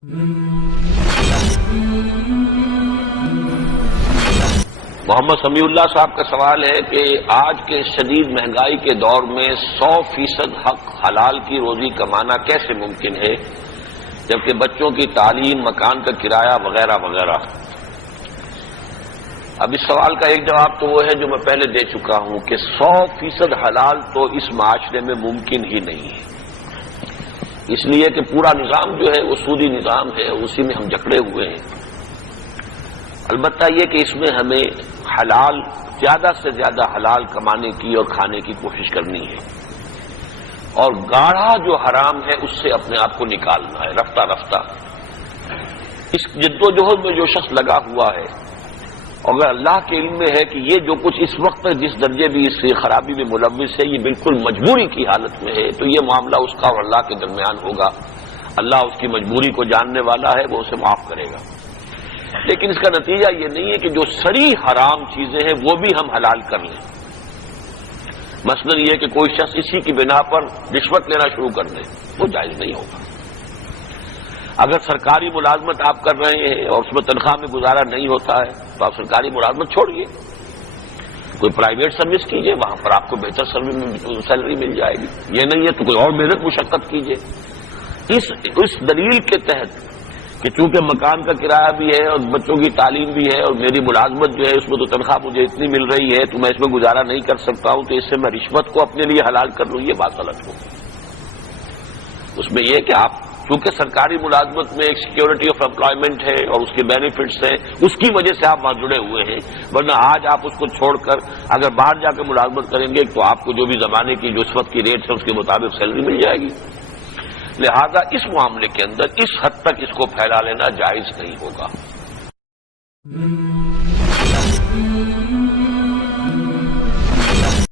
محمد سمیع اللہ صاحب کا سوال ہے کہ آج کے شدید مہنگائی کے دور میں 100% حق حلال کی روزی کمانا کیسے ممکن ہے جبکہ بچوں کی تعلیم، مکان کا کرایہ وغیرہ وغیرہ۔ اب اس سوال کا ایک جواب تو وہ ہے جو میں پہلے دے چکا ہوں کہ 100% حلال تو اس معاشرے میں ممکن ہی نہیں ہے، اس لیے کہ پورا نظام جو ہے وہ سودی نظام ہے، اسی میں ہم جکڑے ہوئے ہیں۔ البتہ یہ کہ اس میں ہمیں حلال، زیادہ سے زیادہ حلال کمانے کی اور کھانے کی کوشش کرنی ہے، اور گاڑھا جو حرام ہے اس سے اپنے آپ کو نکالنا ہے رفتہ رفتہ۔ اس جدوجہد میں جو شخص لگا ہوا ہے، اگر اللہ کے علم میں ہے کہ یہ جو کچھ اس وقت جس درجے بھی اس خرابی میں ملوث ہے یہ بالکل مجبوری کی حالت میں ہے، تو یہ معاملہ اس کا اور اللہ کے درمیان ہوگا۔ اللہ اس کی مجبوری کو جاننے والا ہے، وہ اسے معاف کرے گا۔ لیکن اس کا نتیجہ یہ نہیں ہے کہ جو سری حرام چیزیں ہیں وہ بھی ہم حلال کر لیں۔ مثلا یہ کہ کوئی شخص اسی کی بنا پر رشوت لینا شروع کر دے، وہ جائز نہیں ہوگا۔ اگر سرکاری ملازمت آپ کر رہے ہیں اور اس میں تنخواہ میں گزارا نہیں ہوتا ہے تو آپ سرکاری ملازمت چھوڑیے، کوئی پرائیویٹ سروس کیجیے، وہاں پر آپ کو بہتر سیلری مل جائے گی۔ یہ نہیں ہے تو کوئی اور محنت مشقت کیجیے۔ اس دلیل کے تحت کہ چونکہ مکان کا کرایہ بھی ہے اور بچوں کی تعلیم بھی ہے اور میری ملازمت جو ہے اس میں تو تنخواہ مجھے اتنی مل رہی ہے تو میں اس میں گزارا نہیں کر سکتا ہوں، تو اس سے میں رشوت کو اپنے لیے حلال کر لوں، یہ بات غلط ہوگی۔ اس میں یہ کہ آپ چونکہ سرکاری ملازمت میں ایک سیکیورٹی آف امپلائمنٹ ہے اور اس کے بینیفٹس ہیں، اس کی وجہ سے آپ وہاں جڑے ہوئے ہیں، ورنہ آج آپ اس کو چھوڑ کر اگر باہر جا کے ملازمت کریں گے تو آپ کو جو بھی زمانے کی جو اس وقت کی ریٹ ہے اس کے مطابق سیلری مل جائے گی۔ لہذا اس معاملے کے اندر اس حد تک اس کو پھیلا لینا جائز نہیں ہوگا۔